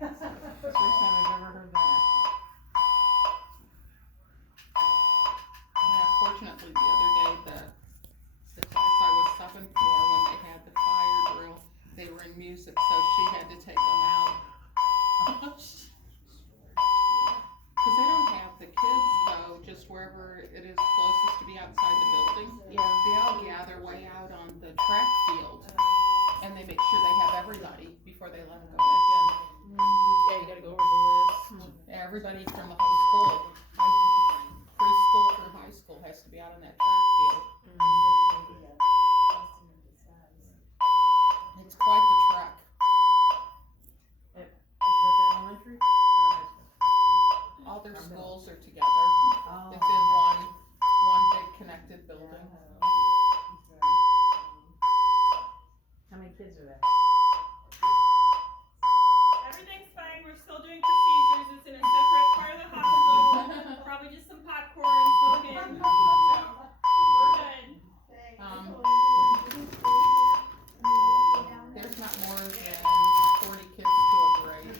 That's the first time I've ever heard that. Yeah, fortunately, the other day, the class I was subbing for, when they had the fire drill, they were in music, so she had to take them out. Cause they don't have the kids though, just wherever it is closest to be outside the building. Yeah. They all gather way out on the track field, and they make sure they have everybody before they let them go back in. Yeah, you gotta go over the list. Everybody from the whole school, preschool through high school, has to be out on that track field. It's quite the trek. Is that the elementary? All their schools are together. Oh. It's in one big connected building. How many kids are there? Everything's fine. We're still doing procedures. It's in a separate part of the hospital. Probably just some popcorn and smoking. So we're good. There's not more than 40 kids to a grade.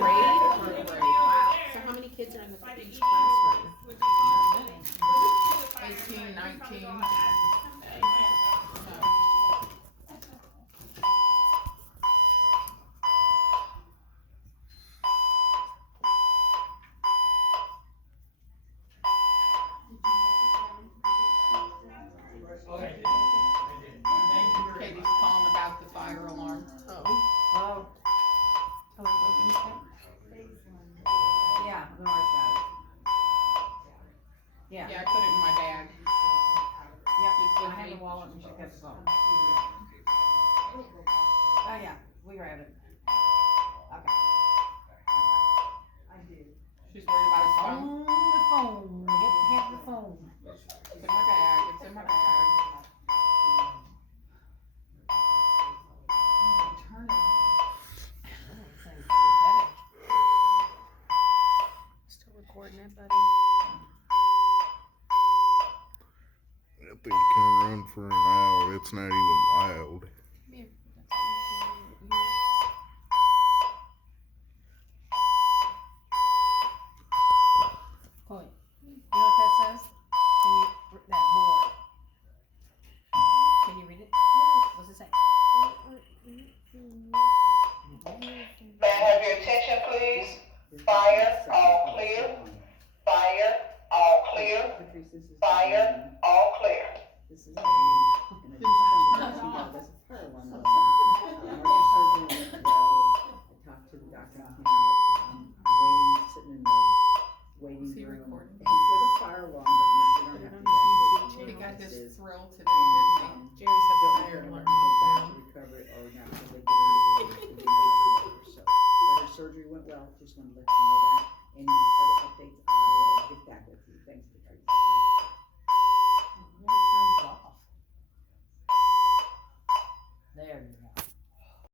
Wow. So how many kids are in each classroom? 18, 19. Katie's calling about the fire alarm. Oh. Yeah, Nora's got it. Yeah. Yeah, I put it in my bag. Yep, I had the wallet and she kept the phone. Oh yeah, we grabbed it. Okay. She's worried about his phone. On the phone, get to have the phone. It's in my bag. It's in my bag. Oh, turn it off. Still recording it, buddy? That thing can run for an hour. It's not even loud. Chloe, you know what that says? Can you, that board? Can you read it? What's it say? May I have your attention, please? Fire, all clear. Fire, all clear. Fire, all clear. This is I talked to the doctor, waiting, sitting in the waiting Is he room. recording? With a fire alarm, but not, we don't have to do that. He got his This is- thrill today, didn't he? Jerry's had the Don't fire care alarm. about